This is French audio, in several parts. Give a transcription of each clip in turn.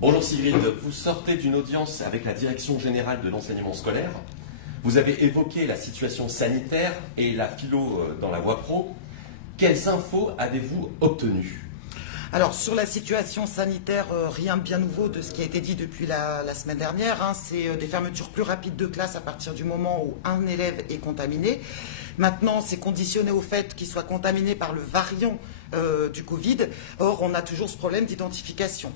Bonjour Sigrid, vous sortez d'une audience avec la Direction générale de l'enseignement scolaire. Vous avez évoqué la situation sanitaire et la philo dans la voie pro. Quelles infos avez-vous obtenues? Alors sur la situation sanitaire, rien de bien nouveau de ce qui a été dit depuis la semaine dernière. C'est des fermetures plus rapides de classe à partir du moment où un élève est contaminé. Maintenant, c'est conditionné au fait qu'il soit contaminé par le variant du Covid. Or, on a toujours ce problème d'identification.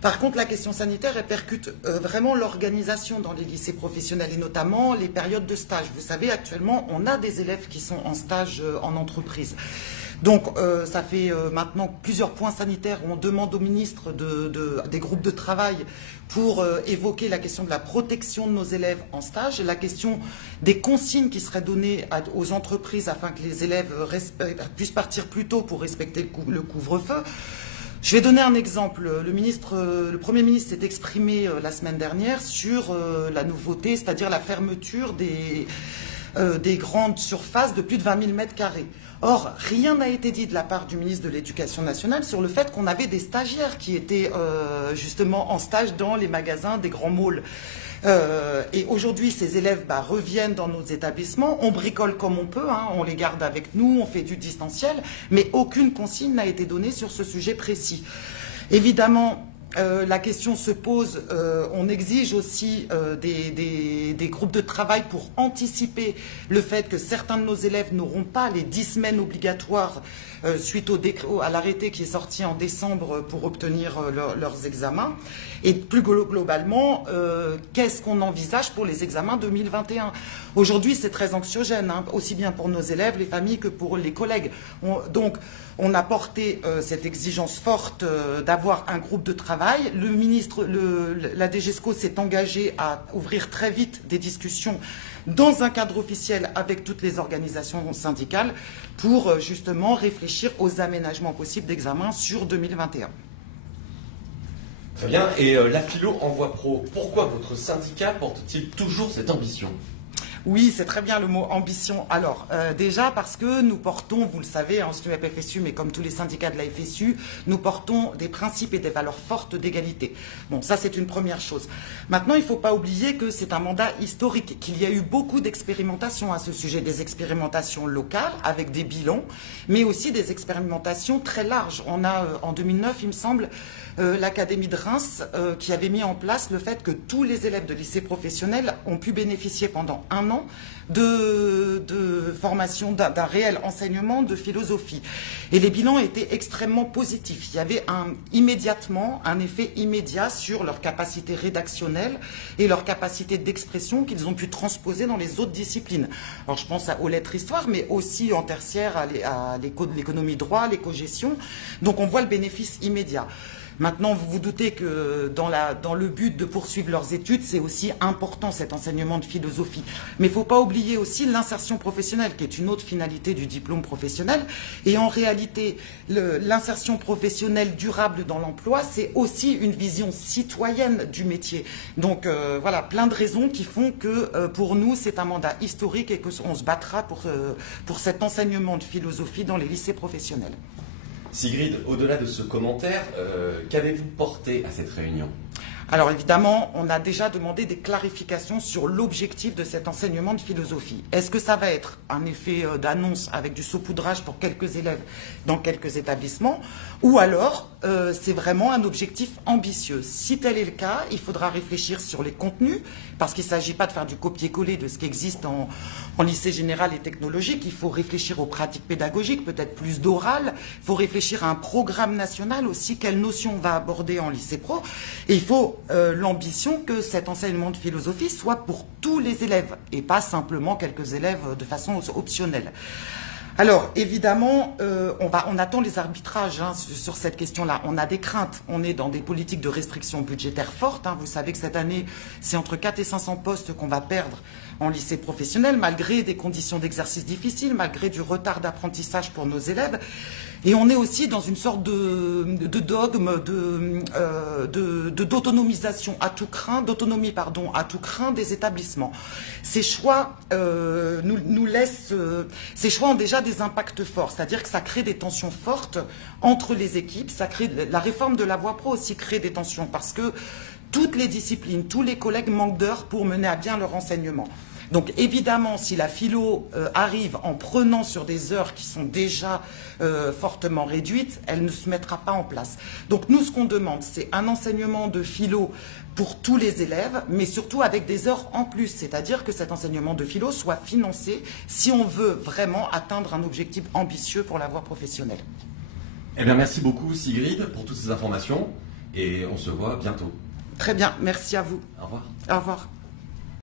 Par contre, la question sanitaire répercute vraiment l'organisation dans les lycées professionnels et notamment les périodes de stage. Vous savez, actuellement, on a des élèves qui sont en stage en entreprise. Donc, ça fait maintenant plusieurs points sanitaires où on demande au ministre des groupes de travail pour évoquer la question de la protection de nos élèves en stage, la question des consignes qui seraient données aux entreprises afin que les élèves puissent partir plus tôt pour respecter le couvre-feu. Je vais donner un exemple. Le Premier ministre s'est exprimé la semaine dernière sur la nouveauté, c'est-à-dire la fermeture des grandes surfaces de plus de 20 000 mètres carrés. Or, rien n'a été dit de la part du ministre de l'Éducation nationale sur le fait qu'on avait des stagiaires qui étaient justement en stage dans les magasins des grands malls. Et aujourd'hui, ces élèves reviennent dans nos établissements, on bricole comme on peut, on les garde avec nous, on fait du distanciel, mais aucune consigne n'a été donnée sur ce sujet précis. Évidemment, la question se pose, on exige aussi des groupes de travail pour anticiper le fait que certains de nos élèves n'auront pas les 10 semaines obligatoires suite à l'arrêté qui est sorti en décembre pour obtenir leurs examens. Et plus globalement, qu'est-ce qu'on envisage pour les examens 2021? Aujourd'hui, c'est très anxiogène, aussi bien pour nos élèves, les familles que pour les collègues. Donc, on a porté cette exigence forte d'avoir un groupe de travail. Le ministre, la DGESCO s'est engagée à ouvrir très vite des discussions dans un cadre officiel avec toutes les organisations syndicales pour justement réfléchir aux aménagements possibles d'examen sur 2021. Très bien. Et la philo en voie pro, pourquoi votre syndicat porte-t-il toujours cette ambition ? Oui, c'est très bien le mot ambition. Alors, déjà parce que nous portons, vous le savez, sur la FSU, mais comme tous les syndicats de la FSU, nous portons des principes et des valeurs fortes d'égalité. Bon, ça c'est une première chose. Maintenant, il ne faut pas oublier que c'est un mandat historique, qu'il y a eu beaucoup d'expérimentations à ce sujet, des expérimentations locales avec des bilans, mais aussi des expérimentations très larges. On a, en 2009, il me semble, l'Académie de Reims qui avait mis en place le fait que tous les élèves de lycée professionnel ont pu bénéficier pendant un an de formation, d'un réel enseignement de philosophie. Et les bilans étaient extrêmement positifs. Il y avait immédiatement un effet immédiat sur leur capacité rédactionnelle et leur capacité d'expression qu'ils ont pu transposer dans les autres disciplines. Alors je pense aux lettres histoire, mais aussi en tertiaire à l'économie droit, l'éco-gestion. Donc on voit le bénéfice immédiat. Maintenant, vous vous doutez que dans le but de poursuivre leurs études, c'est aussi important cet enseignement de philosophie. Mais il ne faut pas oublier aussi l'insertion professionnelle, qui est une autre finalité du diplôme professionnel. Et en réalité, l'insertion professionnelle durable dans l'emploi, c'est aussi une vision citoyenne du métier. Donc voilà, plein de raisons qui font que pour nous, c'est un mandat historique et qu'on se battra pour cet enseignement de philosophie dans les lycées professionnels. Sigrid, au-delà de ce commentaire, qu'avez-vous porté à cette réunion ? Alors évidemment, on a déjà demandé des clarifications sur l'objectif de cet enseignement de philosophie. Est-ce que ça va être un effet d'annonce avec du saupoudrage pour quelques élèves dans quelques établissements, ou alors c'est vraiment un objectif ambitieux? Si tel est le cas, il faudra réfléchir sur les contenus, parce qu'il ne s'agit pas de faire du copier-coller de ce qui existe en lycée général et technologique. Il faut réfléchir aux pratiques pédagogiques, peut-être plus d'oral. Il faut réfléchir à un programme national aussi, quelles notions on va aborder en lycée pro. Et il faut l'ambition que cet enseignement de philosophie soit pour tous les élèves et pas simplement quelques élèves de façon optionnelle. Alors, évidemment, on attend les arbitrages sur cette question-là. On a des craintes. On est dans des politiques de restriction budgétaire fortes. Vous savez que cette année, c'est entre 400 et 500 postes qu'on va perdre en lycée professionnel, malgré des conditions d'exercice difficiles, malgré du retard d'apprentissage pour nos élèves. Et on est aussi dans une sorte de dogme, d'autonomisation à tout crin, d'autonomie pardon, à tout crin des établissements. Ces choix ces choix ont déjà des impacts forts, c'est-à-dire que ça crée des tensions fortes entre les équipes. La réforme de la voie pro aussi crée des tensions parce que toutes les disciplines, tous les collègues manquent d'heures pour mener à bien leur enseignement. Donc évidemment, si la philo arrive en prenant sur des heures qui sont déjà fortement réduites, elle ne se mettra pas en place. Donc nous, ce qu'on demande, c'est un enseignement de philo pour tous les élèves, mais surtout avec des heures en plus. C'est-à-dire que cet enseignement de philo soit financé si on veut vraiment atteindre un objectif ambitieux pour la voie professionnelle. Eh bien, merci beaucoup Sigrid pour toutes ces informations et on se voit bientôt. Très bien, merci à vous. Au revoir. Au revoir.